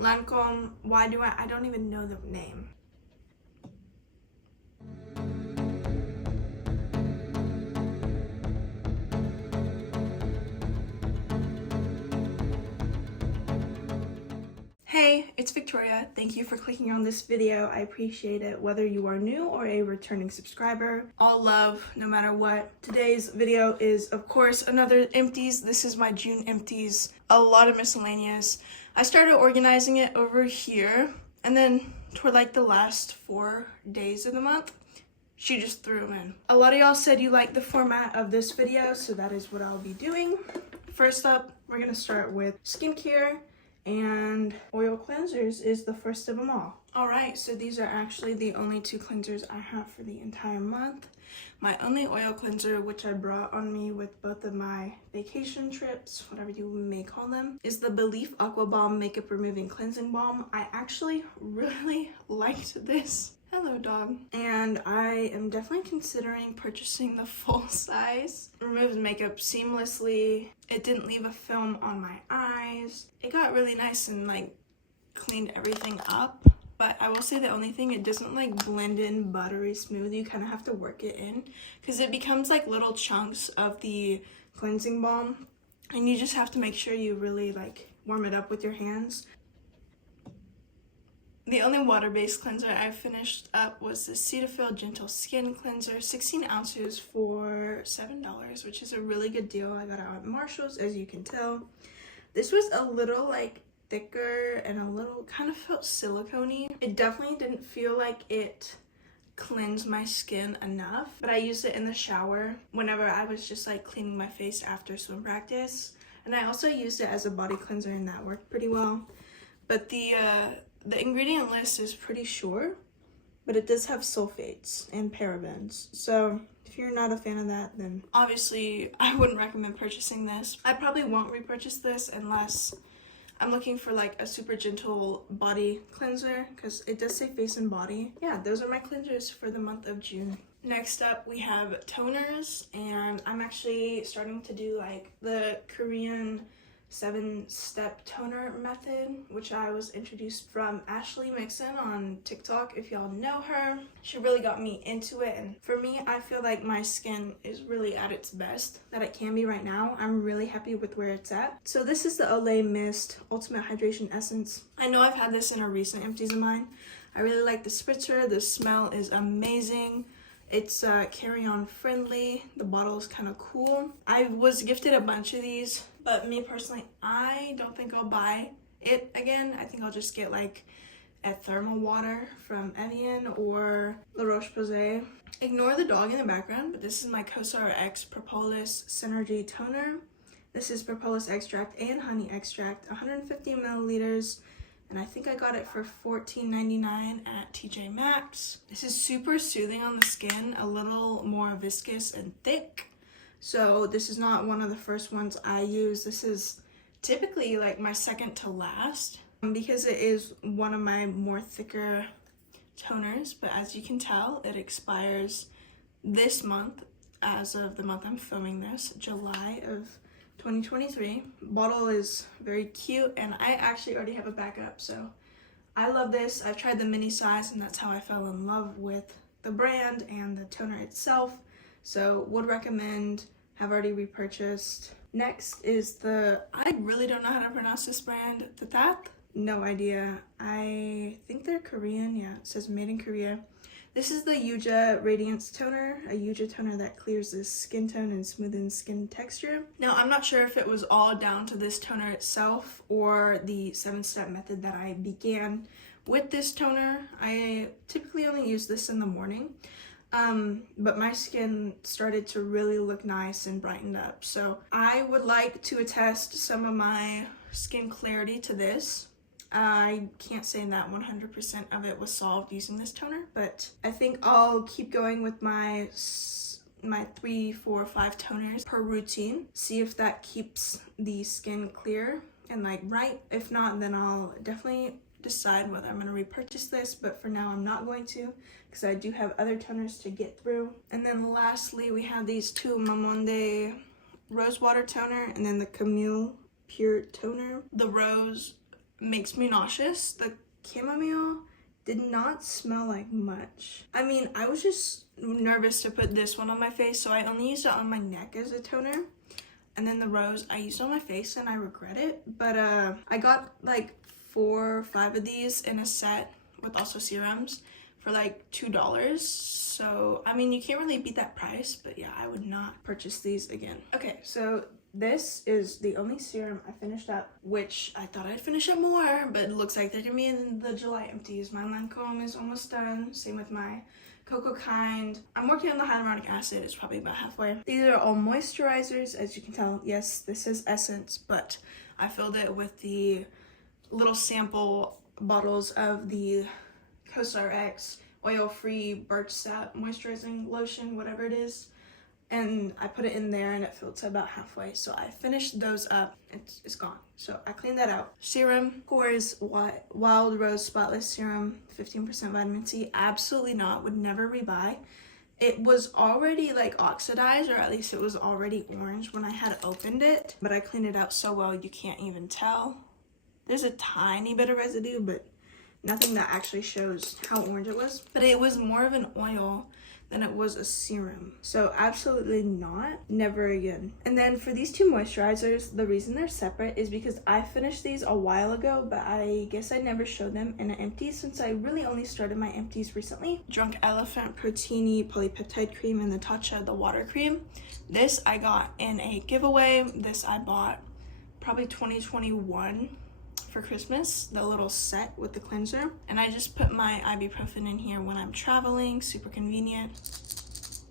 Lancome, I don't even know the name. Hey, it's Victoria. Thank you for clicking on this video. I appreciate it, whether you are new or a returning subscriber. All love, no matter what. Today's video is, of course, another empties. This is my June empties. A lot of miscellaneous. I started organizing it over here, and then toward like the last 4 days of the month, she just threw them in. A lot of y'all said you liked the format of this video, so that is what I'll be doing. First up, we're gonna start with skincare. And oil cleansers is the first of them all. Alright, so these are actually the only 2 cleansers I have for the entire month. My only oil cleanser, which I brought on me with both of my vacation trips, whatever you may call them, is the Belief Aqua Balm Makeup Removing Cleansing Balm. I actually really liked this. Hello, dog. And I am definitely considering purchasing the full size. Removes makeup seamlessly. It didn't leave a film on my eyes. It got really nice and like cleaned everything up. But I will say the only thing, it doesn't like blend in buttery smooth. You kind of have to work it in because it becomes like little chunks of the cleansing balm. And you just have to make sure you really like warm it up with your hands. The only water-based cleanser I finished up was the Cetaphil Gentle Skin Cleanser, 16 ounces for $7, which is a really good deal. I got it at Marshall's, as you can tell. This was a little like thicker and a little kind of felt silicone-y. It definitely didn't feel like it cleansed my skin enough, but I used it in the shower whenever I was just like cleaning my face after swim practice. And I also used it as a body cleanser and that worked pretty well. But the ingredient list is pretty short, but it does have sulfates and parabens. So if you're not a fan of that, then obviously I wouldn't recommend purchasing this. I probably won't repurchase this unless I'm looking for like a super gentle body cleanser, because it does say face and body. Yeah, those are my cleansers for the month of June. Next up, we have toners, and I'm actually starting to do like the Korean 7-step toner method, which I was introduced from Ashley Mixon on TikTok. If y'all know her, she really got me into it, and for me, I feel like my skin is really at its best that it can be right now. I'm really happy with where it's at. So this is the Olay Mist Ultimate Hydration Essence. I know I've had this in a recent empties of mine. I really like the spritzer. The smell is amazing. It's carry-on friendly. The bottle is kind of cool. I was gifted a bunch of these, but me personally, I don't think I'll buy it again. I think I'll just get like a thermal water from Evian or La Roche-Posay. Ignore the dog in the background, but this is my Cosar X Propolis Synergy Toner. This is propolis extract and honey extract, 150 milliliters. And I think I got it for $14.99 at TJ Maxx. This is super soothing on the skin, a little more viscous and thick. So this is not one of the first ones I use. This is typically like my second to last because it is one of my more thicker toners. But as you can tell, it expires this month, as of the month I'm filming this, July of 2023. Bottle is very cute, and I actually already have a backup, so I love this. I've tried the mini size, and that's how I fell in love with the brand and the toner itself, so would recommend. Have already repurchased. Next is I really don't know how to pronounce this brand. That? No idea. I think they're Korean. Yeah, it says made in Korea. This is the Yuja Radiance Toner, a Yuja toner that clears the skin tone and smoothens skin texture. Now, I'm not sure if it was all down to this toner itself or the 7-step method that I began with this toner. I typically only use this in the morning, but my skin started to really look nice and brightened up. So I would like to attest some of my skin clarity to this. I can't say that 100% of it was solved using this toner, but I think I'll keep going with my 3, 4, 5 toners per routine. See if that keeps the skin clear and like bright. If not, then I'll definitely decide whether I'm going to repurchase this, but for now I'm not going to because I do have other toners to get through. And then lastly, we have these 2 Mamonde Rose Water Toner and then the Camille Pure Toner. The rose makes me nauseous. The chamomile did not smell like much. I mean, I was just nervous to put this one on my face, so I only used it on my neck as a toner. And then the rose I used on my face and I regret it. But I got like 4 or 5 of these in a set with also serums for like $2. So, I mean, you can't really beat that price, but yeah, I would not purchase these again. Okay, so this is the only serum I finished up, which I thought I'd finish up more, but it looks like they're gonna be in the July empties. My Lancome is almost done, same with my Cocoa Kind. I'm working on the hyaluronic acid, it's probably about halfway. These are all moisturizers, as you can tell. Yes, this is Essence, but I filled it with the little sample bottles of the CosRX oil-free birch sap moisturizing lotion, whatever it is, and I put it in there and it filled to about halfway. So I finished those up. It's gone, so I cleaned that out. Serum, Core's Wild Rose Spotless Serum, 15% vitamin C. Absolutely not, would never rebuy. It was already like oxidized, or at least it was already orange when I had opened it, but I cleaned it out so well you can't even tell. There's a tiny bit of residue, but nothing that actually shows how orange it was. But it was more of an oil than it was a serum. So absolutely not, never again. And then for these 2 moisturizers, the reason they're separate is because I finished these a while ago, but I guess I never showed them in an empty since I really only started my empties recently. Drunk Elephant Protini Polypeptide Cream and the Tatcha, the water cream. This I got in a giveaway. This I bought probably 2021. For Christmas, the little set with the cleanser, and I just put my ibuprofen in here when I'm traveling. Super convenient,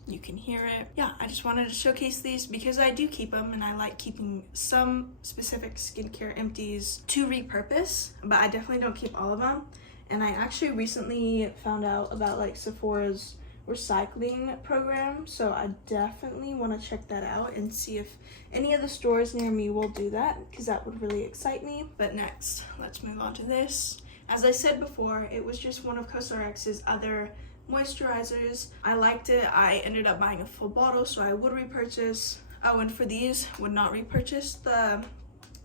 you can hear it. Yeah, I just wanted to showcase these because I do keep them, and I like keeping some specific skincare empties to repurpose, but I definitely don't keep all of them. And I actually recently found out about like Sephora's recycling program, so I definitely want to check that out and see if any of the stores near me will do that, because that would really excite me. But next, let's move on to this. As I said before, it was just one of CosRX's other moisturizers. I liked it. I ended up buying a full bottle, so I would repurchase. Oh, and for these, would not repurchase the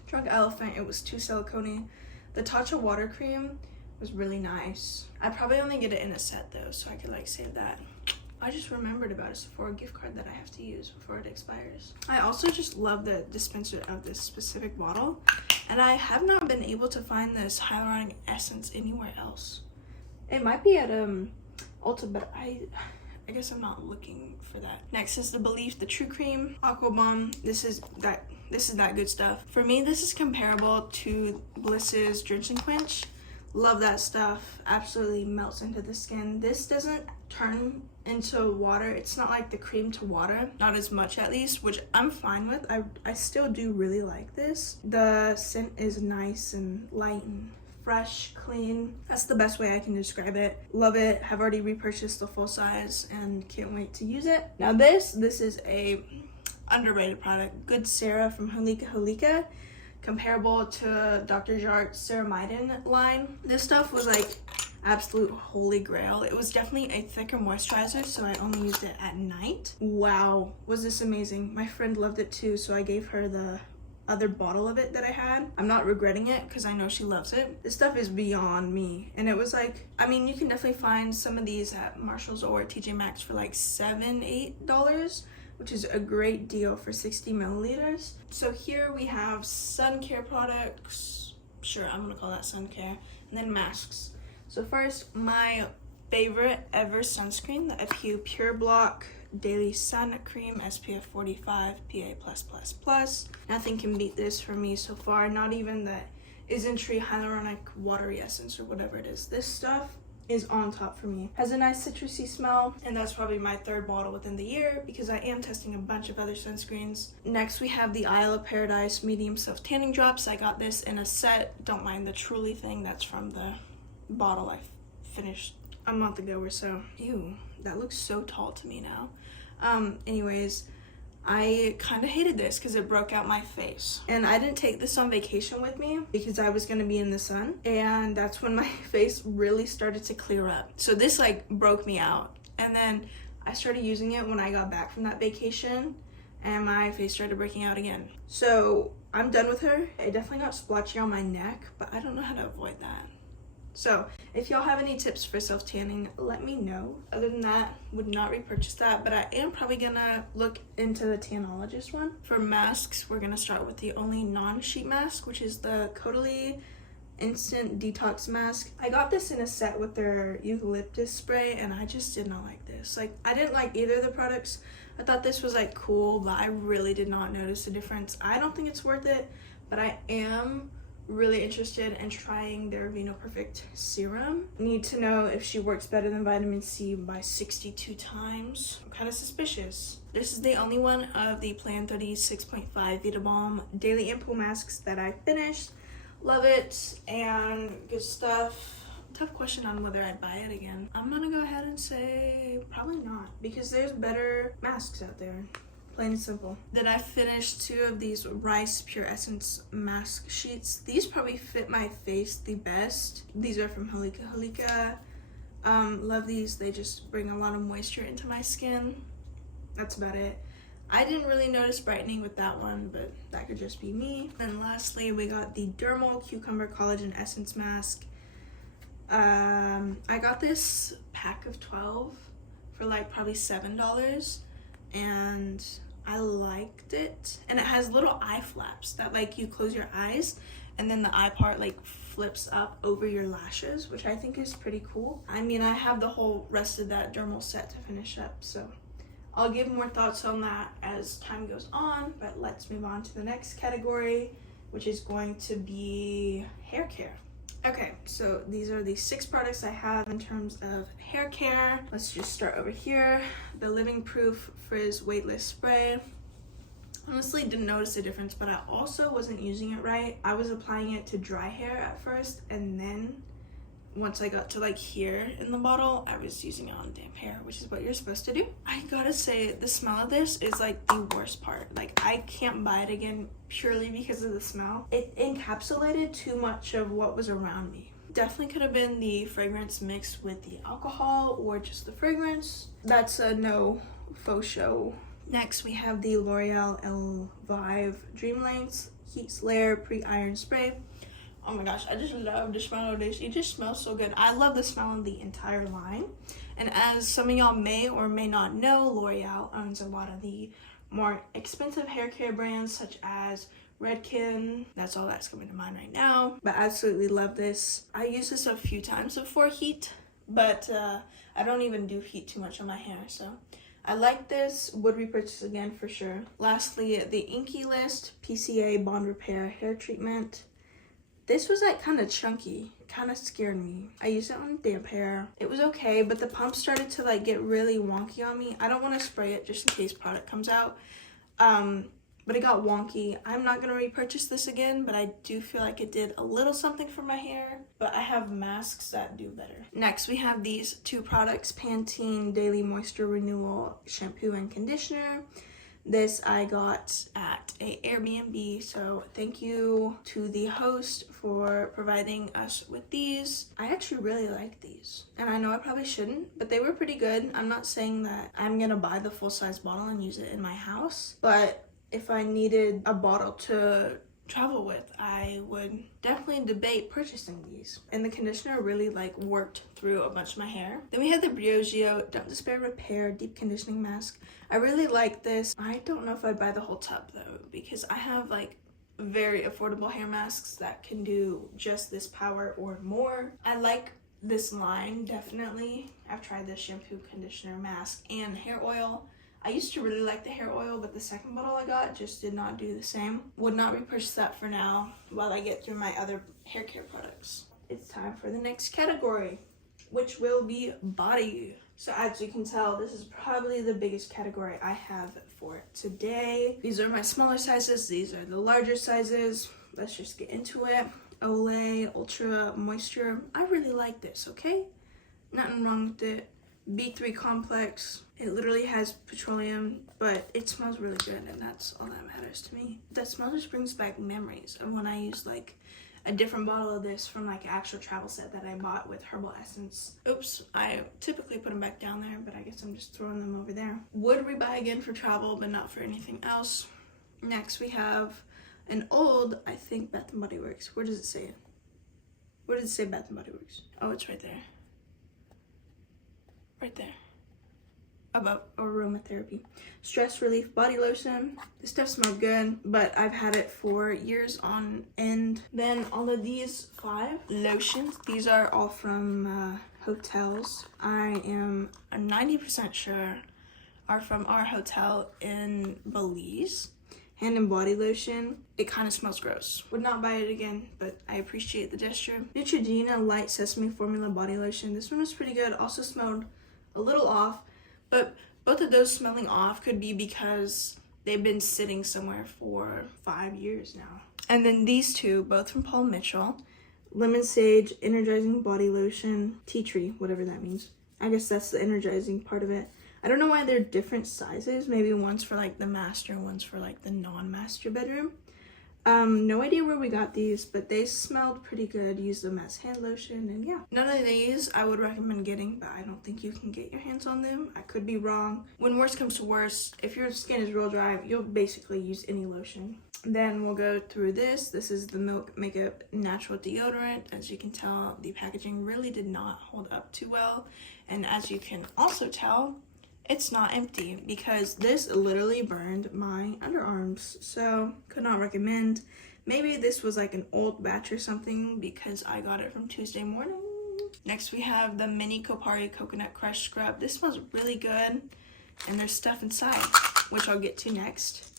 Drunk Elephant. It was too silicone-y. The Tatcha water cream was really nice. I'd probably only get it in a set though, so I could like save that. I just remembered about a Sephora gift card that I have to use before it expires. I also just love the dispenser of this specific bottle, and I have not been able to find this hyaluronic essence anywhere else. It might be at Ulta, but I guess I'm not looking for that. Next is the Belief, the True Cream Aqua Bomb. This is that good stuff. For me, this is comparable to Bliss's Drench and Quench. Love that stuff. Absolutely melts into the skin. This doesn't turn into water. It's not like the cream to water, not as much at least, which I'm fine with. I still do really like this. The scent is nice and light and fresh, clean. That's the best way I can describe it. Love it. Have already repurchased the full size and can't wait to use it. Now this is a underrated product. Good Sarah from Holika Holika. Comparable to Dr. Jart's Ceramidin line. This stuff was like absolute holy grail. It was definitely a thicker moisturizer, so I only used it at night. Wow, was this amazing. My friend loved it too, so I gave her the other bottle of it that I had. I'm not regretting it because I know she loves it. This stuff is beyond me, and it was like, I mean, you can definitely find some of these at Marshall's or TJ Maxx for like $7-8, which is a great deal for 60 milliliters. So here we have sun care products. Sure, I'm gonna call that sun care. And then masks. So first, my favorite ever sunscreen, the Epu Pure Block Daily Sun Cream SPF 45 PA+++. Nothing can beat this for me so far, not even the Isntree Hyaluronic Watery Essence or whatever it is. This stuff is on top for me. Has a nice citrusy smell, and that's probably my 3rd bottle within the year because I am testing a bunch of other sunscreens. Next we have the Isle of Paradise Medium Self Tanning Drops. I got this in a set. Don't mind the Truly thing. That's from the bottle I finished a month ago or so. Ew, that looks so tall to me now. Anyways, I kind of hated this because it broke out my face, and I didn't take this on vacation with me because I was going to be in the sun, and that's when my face really started to clear up. So this like broke me out, and then I started using it when I got back from that vacation, and my face started breaking out again. So I'm done with her. It definitely got splotchy on my neck, but I don't know how to avoid that. So if y'all have any tips for self-tanning, let me know. Other than that, would not repurchase that, but I am probably gonna look into the Tanologist one. For masks, we're gonna start with the only non-sheet mask, which is the Caudalie Instant Detox Mask. I got this in a set with their eucalyptus spray, and I just did not like this. Like, I didn't like either of the products. I thought this was like cool, but I really did not notice the difference. I don't think it's worth it, but I am really interested in trying their Vino Perfect serum. Need to know if she works better than vitamin C by 62 times. I'm kind of suspicious. This is the only one of the Plan 36.5 Vita Balm Daily Ampoule masks that I finished. Love it and good stuff. Tough question on whether I'd buy it again. I'm gonna go ahead and say probably not, because there's better masks out there. Plain and simple. Then I finished 2 of these Rice Pure Essence mask sheets. These probably fit my face the best. These are from Halika. Love these. They just bring a lot of moisture into my skin. That's about it. I didn't really notice brightening with that one, but that could just be me. And lastly, we got the Dermal Cucumber Collagen Essence Mask. I got this pack of 12 for like probably $7, and I liked it. And it has little eye flaps that like you close your eyes and then the eye part like flips up over your lashes, which I think is pretty cool. I mean, I have the whole rest of that dermal set to finish up, so I'll give more thoughts on that as time goes on, but let's move on to the next category, which is going to be hair care. Okay, so these are the 6 products I have in terms of hair care. Let's just start over here. The Living Proof Frizz Weightless Spray. Honestly, didn't notice the difference, but I also wasn't using it right. I was applying it to dry hair at first, and then once I got to like here in the bottle, I was using it on damp hair, which is what you're supposed to do. I gotta say, the smell of this is like the worst part. Like, I can't buy it again purely because of the smell. It encapsulated too much of what was around me. Definitely could have been the fragrance mixed with the alcohol or just the fragrance. That's a no faux show. Next, we have the L'Oreal Elvive Dream Lengths Heat Slayer Pre-Iron Spray. Oh my gosh, I just love the smell of this. It just smells so good. I love the smell of the entire line. And as some of y'all may or may not know, L'Oreal owns a lot of the more expensive hair care brands such as Redken. That's all that's coming to mind right now. But I absolutely love this. I use this a few times before heat, but I don't even do heat too much on my hair, so I like this. Would repurchase again for sure. Lastly, the Inky List PCA Bond Repair Hair Treatment. This was like kind of chunky, kind of scared me. I used it on damp hair. It was okay, but the pump started to like get really wonky on me. I don't want to spray it just in case product comes out. But it got wonky. I'm not going to repurchase this again, but I do feel like it did a little something for my hair. But I have masks that do better. Next, we have these 2 products, Pantene Daily Moisture Renewal Shampoo and Conditioner. This I got at a Airbnb, so thank you to the host for providing us with these. I actually really like these, and I know I probably shouldn't, but they were pretty good. I'm not saying that I'm gonna buy the full-size bottle and use it in my house, but if I needed a bottle to travel with, I would definitely debate purchasing these. And the conditioner really like worked through a bunch of my hair. Then we had the Briogeo Don't Despair Repair Deep Conditioning Mask. I really like this. I don't know if I'd buy the whole tub though, because I have like very affordable hair masks that can do just this power or more. I like this line, definitely. I've tried this shampoo, conditioner, mask, and hair oil. I used to really like the hair oil, but the second bottle I got just did not do the same. Would not repurchase that for now while I get through my other hair care products. It's time for the next category, which will be body. So as you can tell, this is probably the biggest category I have for today. These are my smaller sizes. These are the larger sizes. Let's just get into it. Olay Ultra Moisture. I really like this, okay? Nothing wrong with it. B3 Complex. It literally has petroleum, but it smells really good, and that's all that matters to me. That smell just brings back memories of when I used like a different bottle of this from like an actual travel set that I bought with herbal essence. Oops, I typically put them back down there, but I guess I'm just throwing them over there. Would rebuy again for travel, but not for anything else. Next we have An old, I think, Bath and Body Works. Where does it say it? Where does it say Bath and Body Works? Oh, it's right there. Right there. About aromatherapy. Stress relief body lotion. This stuff smells good, but I've had it for years on end. Then all of these 5 lotions, these are all from hotels. I am 90% sure are from our hotel in Belize. Hand and body lotion. It kind of smells gross. Would not buy it again, but I appreciate the gesture. Neutrogena Light Sesame Formula Body Lotion. This one was pretty good. Also smelled a little off, but both of those smelling off could be because they've been sitting somewhere for 5 years now. And then these 2, both from Paul Mitchell. Lemon Sage Energizing Body Lotion. Tea Tree, whatever that means. I guess that's the energizing part of it. I don't know why they're different sizes. Maybe one's for like the master, one's for like the non-master bedroom. No idea where we got these, but they smelled pretty good. Used them as hand lotion, and yeah. None of these I would recommend getting, but I don't think you can get your hands on them. I could be wrong. When worst comes to worst, if your skin is real dry, you'll basically use any lotion. Then we'll go through this. This is the Milk Makeup Natural Deodorant. As you can tell, the packaging really did not hold up too well. And as you can also tell, it's not empty because this literally burned my underarms. So could not recommend. Maybe this was like an old batch or something because I got it from Tuesday morning. Next we have the Mini Kopari Coconut Crush Scrub. This smells really good and there's stuff inside, which I'll get to next.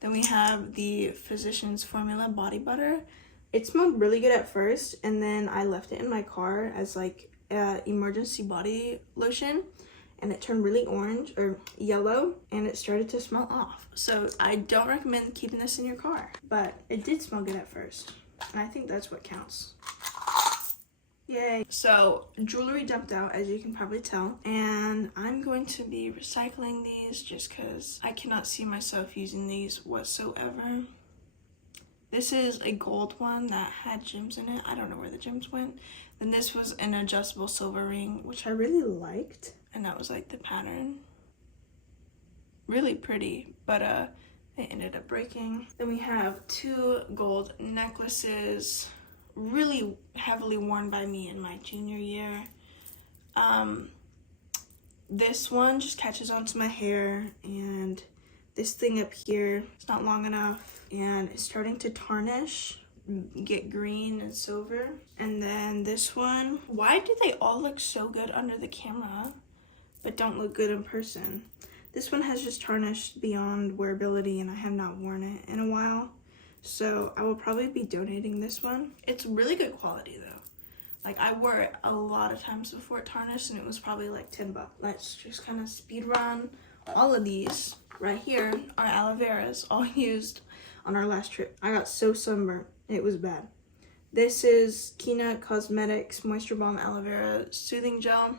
Then we have the Physicians Formula Body Butter. It smelled really good at first, and then I left it in my car as like emergency body lotion, and it turned really orange or yellow, and it started to smell off. So I don't recommend keeping this in your car, but it did smell good at first, and I think that's what counts. Yay. So jewelry dumped out, as you can probably tell, and I'm going to be recycling these just because I cannot see myself using these whatsoever. This is a gold one that had gems in it. I don't know where the gems went. Then this was an adjustable silver ring, which I really liked, and that was like the pattern. Really pretty, but it ended up breaking. Then we have 2 gold necklaces, really heavily worn by me in my junior year. This one just catches onto my hair, and this thing up here, it's not long enough, and it's starting to tarnish, get green and silver. And then this one, why do they all look so good under the camera but don't look good in person? This one has just tarnished beyond wearability, and I have not worn it in a while. So I will probably be donating this one. It's really good quality though. Like I wore it a lot of times before it tarnished, and it was probably like $10. Let's just kind of speed run. All of these right here are aloe veras, all used on our last trip. I got so sunburnt, it was bad. This is Kina Cosmetics Moisture Balm Aloe Vera Soothing Gel.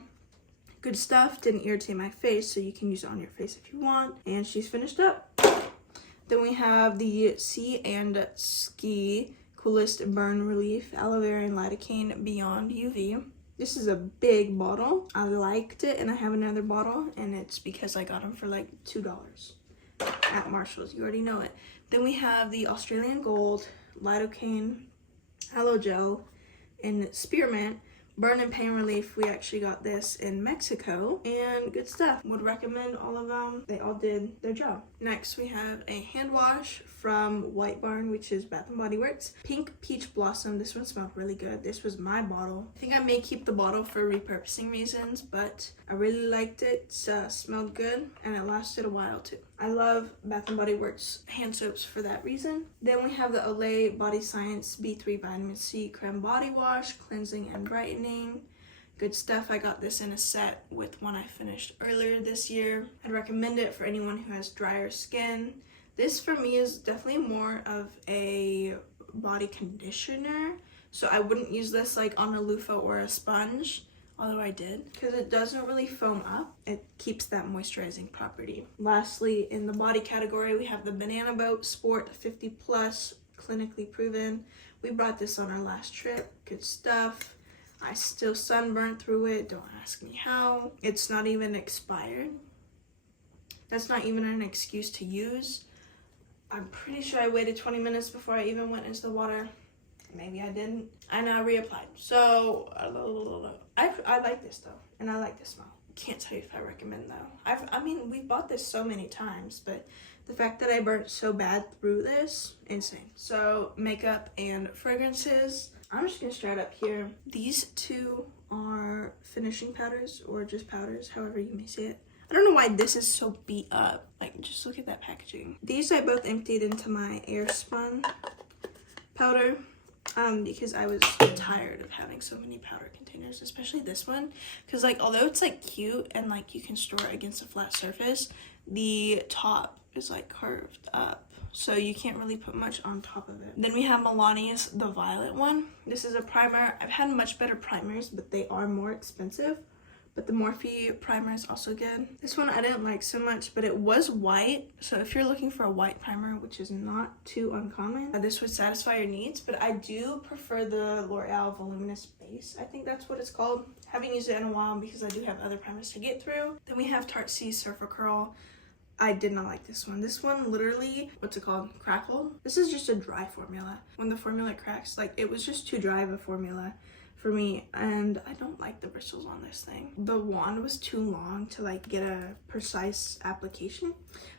Good stuff, didn't irritate my face, so you can use it on your face if you want. And she's finished up. Then we have the Sea and Ski Coolest Burn Relief Aloe Vera and Lidocaine Beyond UV. This is a big bottle. I liked it, and I have another bottle, and it's because I got them for like $2 at Marshall's. You already know it. Then we have the Australian Gold Lidocaine Aloe Gel in Spearmint Burn and Pain Relief. We actually got this in Mexico, and good stuff. Would recommend all of them. They all did their job. Next, we have a hand wash from White Barn, which is Bath and Body Works. Pink Peach Blossom. This one smelled really good. This was my bottle. I think I may keep the bottle for repurposing reasons, but I really liked it. It smelled good, and it lasted a while too. I love Bath and Body Works hand soaps for that reason. Then we have the Olay Body Science B3 Vitamin C Creme Body Wash, cleansing and brightening. Good stuff. I got this in a set with one I finished earlier this year. I'd recommend it for anyone who has drier skin. This for me is definitely more of a body conditioner, so I wouldn't use this like on a loofah or a sponge, although I did, because it doesn't really foam up. It keeps that moisturizing property. Lastly, in the body category, we have the Banana Boat Sport 50 Plus, clinically proven. We brought this on our last trip. Good stuff. I still sunburned through it. Don't ask me how. It's not even expired. That's not even an excuse to use. I'm pretty sure I waited 20 minutes before I even went into the water. Maybe I didn't. And I reapplied. So, I like this though. And I like the smell. Can't tell you if I recommend though. I mean, we've bought this so many times, but the fact that I burnt so bad through this, insane. So, makeup and fragrances. I'm just gonna start up here. These two are finishing powders, or just powders, however you may say it. I don't know why this is so beat up. Like, just look at that packaging. These I both emptied into my Airspun powder because I was tired of having so many powder containers, especially this one. Because, like, although it's, like, cute and, like, you can store it against a flat surface, the top is, like, curved up. So you can't really put much on top of it. Then we have miscellaneous, the violet one. This is a primer. I've had much better primers, but they are more expensive. But the Morphe primer is also good. This one I didn't like so much, but it was white. So if you're looking for a white primer, which is not too uncommon, this would satisfy your needs. But I do prefer the L'Oreal Voluminous Base. I think that's what it's called. Haven't used it in a while because I do have other primers to get through. Then we have Tarte C Surfer Curl. I did not like this one. This one literally, what's it called? Crackled. This is just a dry formula. When the formula cracks, like, it was just too dry of a formula for me, and I don't like the bristles on this thing. The wand was too long to like get a precise application,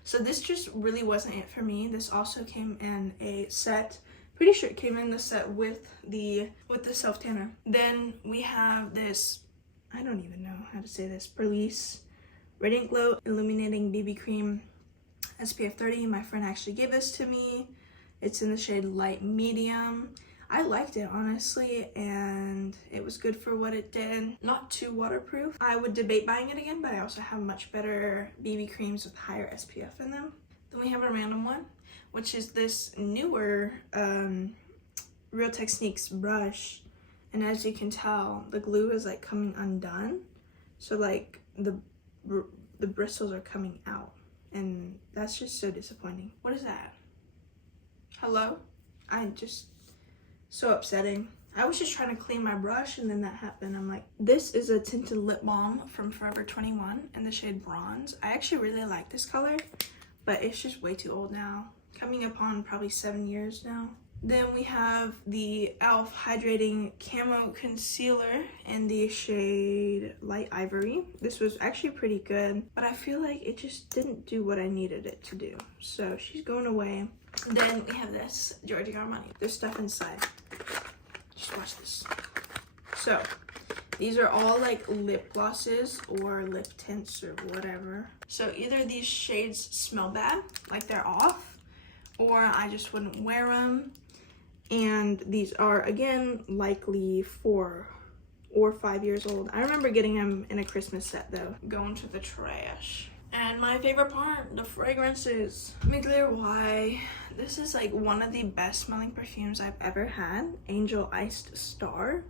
so this just really wasn't it for me. This also came in a set. Pretty sure it came in the set with the self tanner. Then we have this, I don't even know how to say this, Perlice Radiant Glow Illuminating BB Cream SPF 30. My friend actually gave this to me. It's in the shade Light Medium. I liked it, honestly, and it was good for what it did. Not too waterproof. I would debate buying it again, but I also have much better BB creams with higher SPF in them. Then we have a random one, which is this newer Real Techniques brush. And as you can tell, the glue is like coming undone. So like the bristles are coming out, and that's just so disappointing. What is that? Hello? So upsetting. I was just trying to clean my brush and then that happened. I'm like, this is a tinted lip balm from Forever 21 in the shade Bronze. I actually really like this color, but it's just way too old now. Coming upon probably 7 years now. Then we have the e.l.f. Hydrating Camo Concealer in the shade Light Ivory. This was actually pretty good, but I feel like it just didn't do what I needed it to do. So she's going away. Then we have this Giorgio Armani. There's stuff inside. Just watch this. So these are all like lip glosses or lip tints or whatever. So either these shades smell bad, like they're off, or I just wouldn't wear them. And these are, again, likely 4 or 5 years old. I remember getting them in a Christmas set though. Going to the trash. And my favorite part, the fragrances. Let me clear why. This is like one of the best smelling perfumes I've ever had. Angel Iced Star.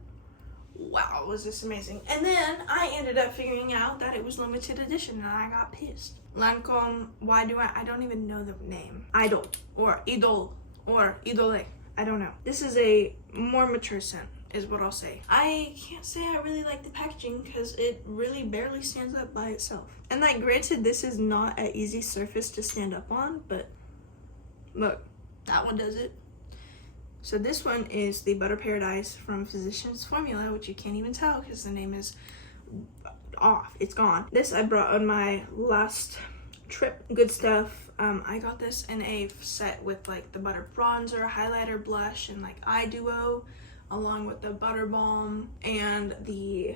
Wow, was this amazing. And then I ended up figuring out that it was limited edition and I got pissed. Lancome, I don't even know the name. Idol or Idol or Idole. I don't know. This is a more mature scent, is what I'll say. I can't say I really like the packaging because it really barely stands up by itself. And like, granted, this is not an easy surface to stand up on, but look, that one does it. So this one is the Butter Paradise from Physicians Formula, which you can't even tell because the name is off. It's gone. This I brought on my last trip. Good stuff. I got this in a set with like the butter bronzer, highlighter, blush, and like eye duo, along with the butter balm and the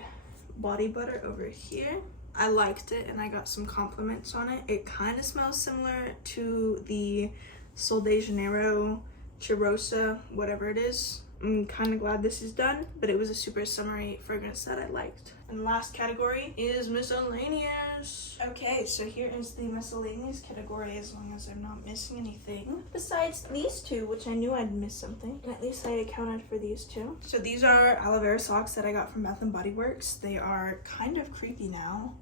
body butter over here. I liked it and I got some compliments on it. It kind of smells similar to the Sol de Janeiro Cheirosa, whatever it is. I'm kind of glad this is done, but it was a super summery fragrance that I liked. And the last category is miscellaneous. Okay, so here is the miscellaneous category, as long as I'm not missing anything. Besides these two, which I knew I'd miss something, and at least I accounted for these two. So these are aloe vera socks that I got from Bath & Body Works. They are kind of creepy now.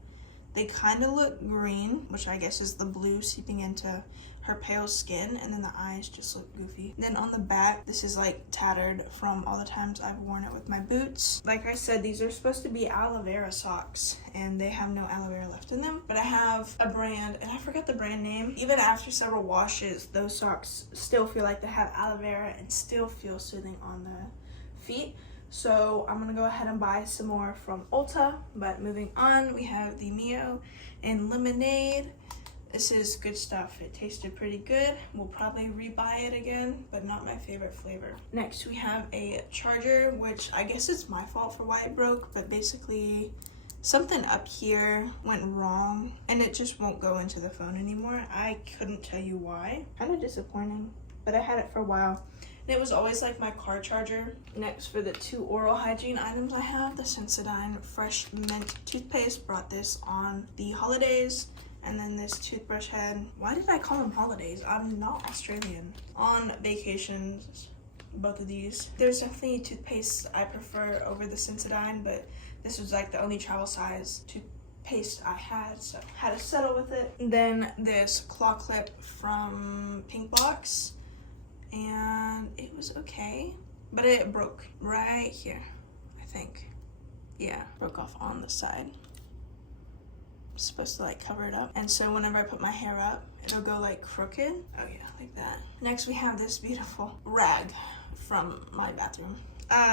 They kind of look green, which I guess is the blue seeping into her pale skin, and then the eyes just look goofy. Then on the back, this is like tattered from all the times I've worn it with my boots. Like I said, these are supposed to be aloe vera socks, and they have no aloe vera left in them. But I have a brand, and I forgot the brand name. Even after several washes, those socks still feel like they have aloe vera and still feel soothing on the feet. So I'm gonna go ahead and buy some more from Ulta. But moving on, we have the Mio in lemonade. This is good stuff. It tasted pretty good. We'll probably rebuy it again, but not my favorite flavor. Next, we have a charger, which I guess it's my fault for why it broke, but basically something up here went wrong and it just won't go into the phone anymore. I couldn't tell you why. Kind of disappointing, but I had it for a while. And it was always like my car charger. Next, for the 2 oral hygiene items I have, the Sensodyne Fresh Mint toothpaste. Brought this on the holidays. And then this toothbrush head. Why did I call them holidays? I'm not Australian. On vacations, both of these. There's definitely toothpaste I prefer over the Sensodyne, but this was like the only travel size toothpaste I had, so I had to settle with it. And then this claw clip from Pinkbox, and it was okay, but it broke right here, I think. Yeah, broke off on the side. Supposed to like cover it up, and so whenever I put my hair up, it'll go like crooked. Oh yeah, like that. Next, we have this beautiful rag from my bathroom.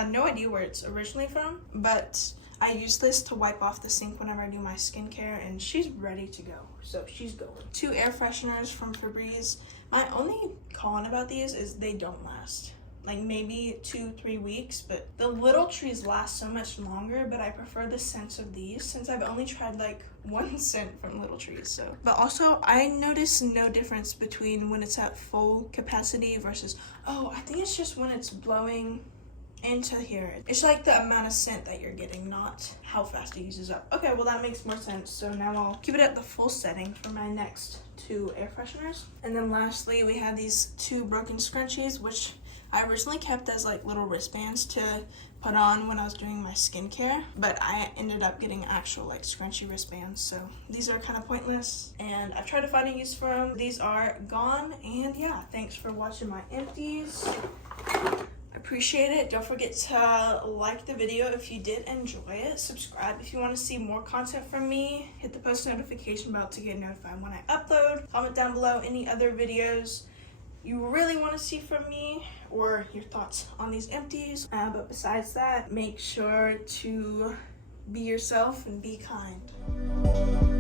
No idea where it's originally from, but I use this to wipe off the sink whenever I do my skincare, and she's ready to go, so she's going. 2 air fresheners from Febreze. My only con about these is they don't last. Like maybe 2-3 weeks, but the little trees last so much longer. But I prefer the scents of these since I've only tried like 1 scent from little trees. So, but also I notice no difference between when it's at full capacity versus, oh, I think it's just when it's blowing into here. It's like the amount of scent that you're getting, not how fast it uses up. Okay, well that makes more sense. So now I'll keep it at the full setting for my next 2 air fresheners. And then lastly, we have these 2 broken scrunchies, which I originally kept as like little wristbands to put on when I was doing my skincare, but I ended up getting actual like scrunchy wristbands, so these are kind of pointless and I've tried to find a use for them. These are gone, and yeah, thanks for watching my empties. Appreciate it. Don't forget to like the video if you did enjoy it. Subscribe if you want to see more content from me. Hit the post notification bell to get notified when I upload. Comment down below any other videos you really want to see from me or your thoughts on these empties. But besides that, make sure to be yourself and be kind.